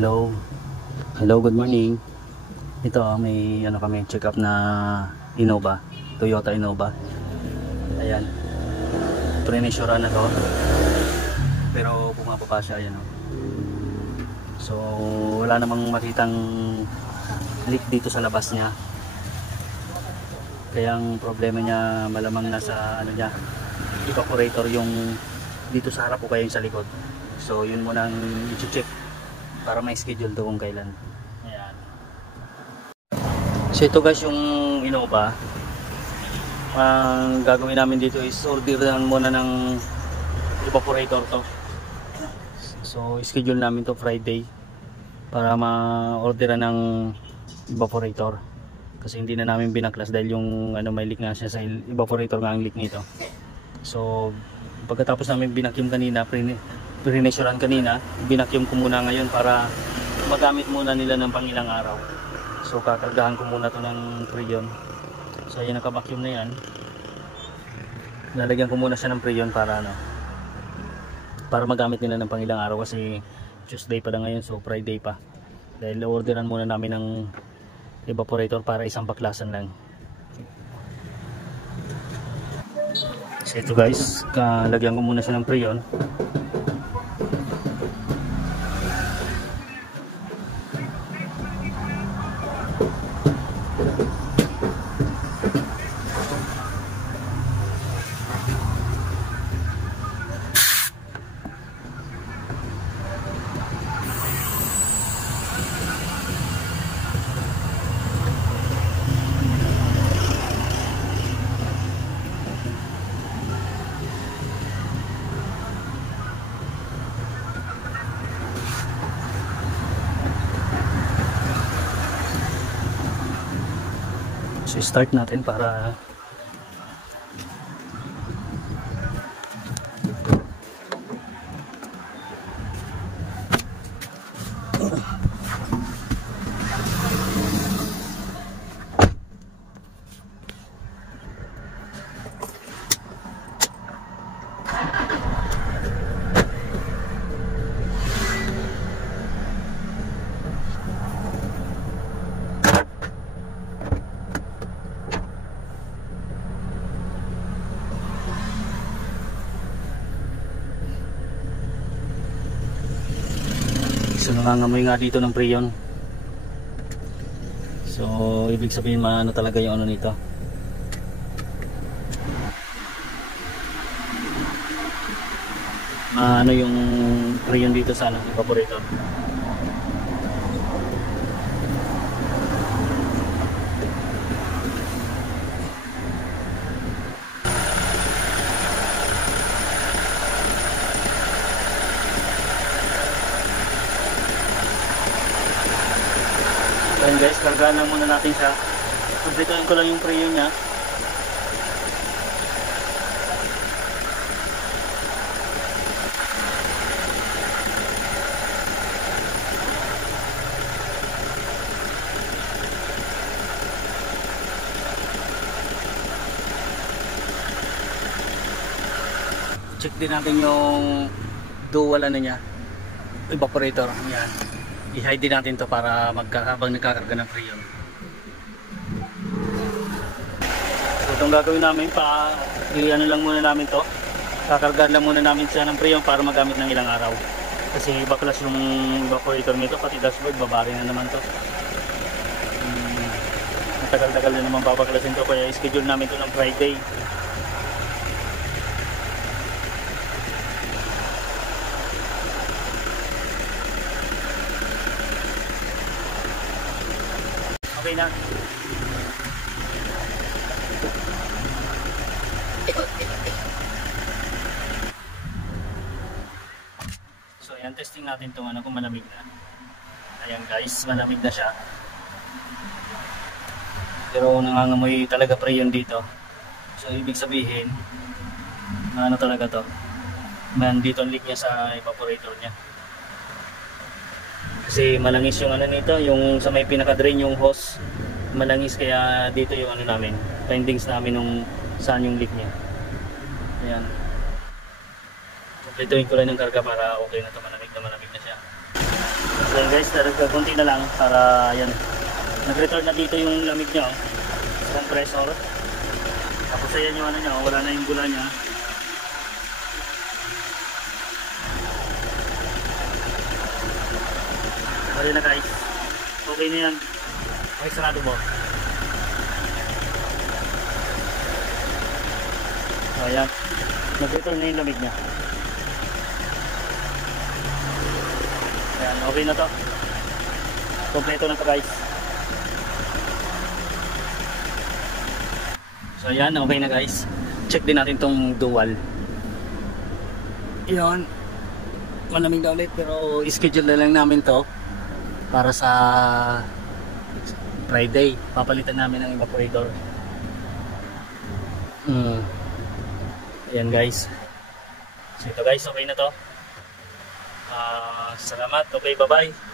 Hello. Hello, good morning. Ito may kami check up na Innova, Toyota Innova. Ayan. Pre-insure na to. Pero bumababa siya, ayan. So wala namang makitang leak dito sa labas niya. Kaya ang problema niya malamang nasa niya, evaporator yung dito sa harap o kaya yung sa likod. So yun muna ang i-check para may schedule to kung kailan. Ayan. So ito guys yung Innova. Ang gagawin namin dito is orderan muna ng evaporator to. So schedule namin to Friday para ma-orderan ng evaporator. Kasi hindi na namin binaklas dahil yung may leak nga siya sa evaporator nga ang leak nito. So pagkatapos namin binakyum kanina, pre-insurean kanina, binakyum ko muna ngayon para magamit muna nila ng pangilang araw. So kakargahan ko muna to ng preyon. So ayan, nakabakyum na yan. Lalagyan ko muna siya ng preyon para para magamit nila ng pangilang araw kasi Tuesday pa lang ngayon, so Friday pa. Dahil orderan muna namin ng evaporator para isang baklasan lang. So ito guys, lagyan ko muna siya ng preyon. So start natin para so nangangamoy nga dito ng preyon. So ibig sabihin maano talaga yung nito. Maano yung preyon dito sa evaporator. Ayan guys, kargaan lang muna natin siya. Kumplituhin ko lang yung preyon niya. Check din natin yung dual niya, evaporator. Yan. I-hide din natin to para habang nagkakarga ng preyon. So itong gagawin namin lang muna namin to. Kakargahan lang muna namin siya ng preyon para magamit ng ilang araw. Kasi baklas yung evaporator nito, pati dashboard babari na naman to. Matagal-tagal na naman babaklasin to, kaya schedule namin to ng Friday. Okay na. So ayan, testing natin itong kung malamig na. Ayan guys, malamig na siya. Pero nangangamoy talaga preyon dito. So ibig sabihin, talaga to. Dito ang leak niya sa evaporator niya. Kasi malangis yung nito, yung sa may pinaka-drain yung hose, malangis, kaya dito yung namin, findings namin nung saan yung leak niya. Ayan. Kumpletuhin ko lang ng karga para okay na to, malamig na siya. So yun guys, konti na lang para yan. Nag-return na dito yung lamig niya sa compressor. Tapos ayan yung ano niya, wala na yung gula niya. Ayan na guys. Okay na yan. Okay, sarado mo. Ayan. Nag-return na yung lamig niya. Ayan, okay na to. Kompleto na to guys. So ayan, okay na guys. Check din natin tong dual. Ayan. Malamig na ulit pero schedule na lang namin to para sa Friday. Papalitan namin ng evaporator. Ayan guys. So ito guys, okay na to. Salamat. Okay, bye-bye.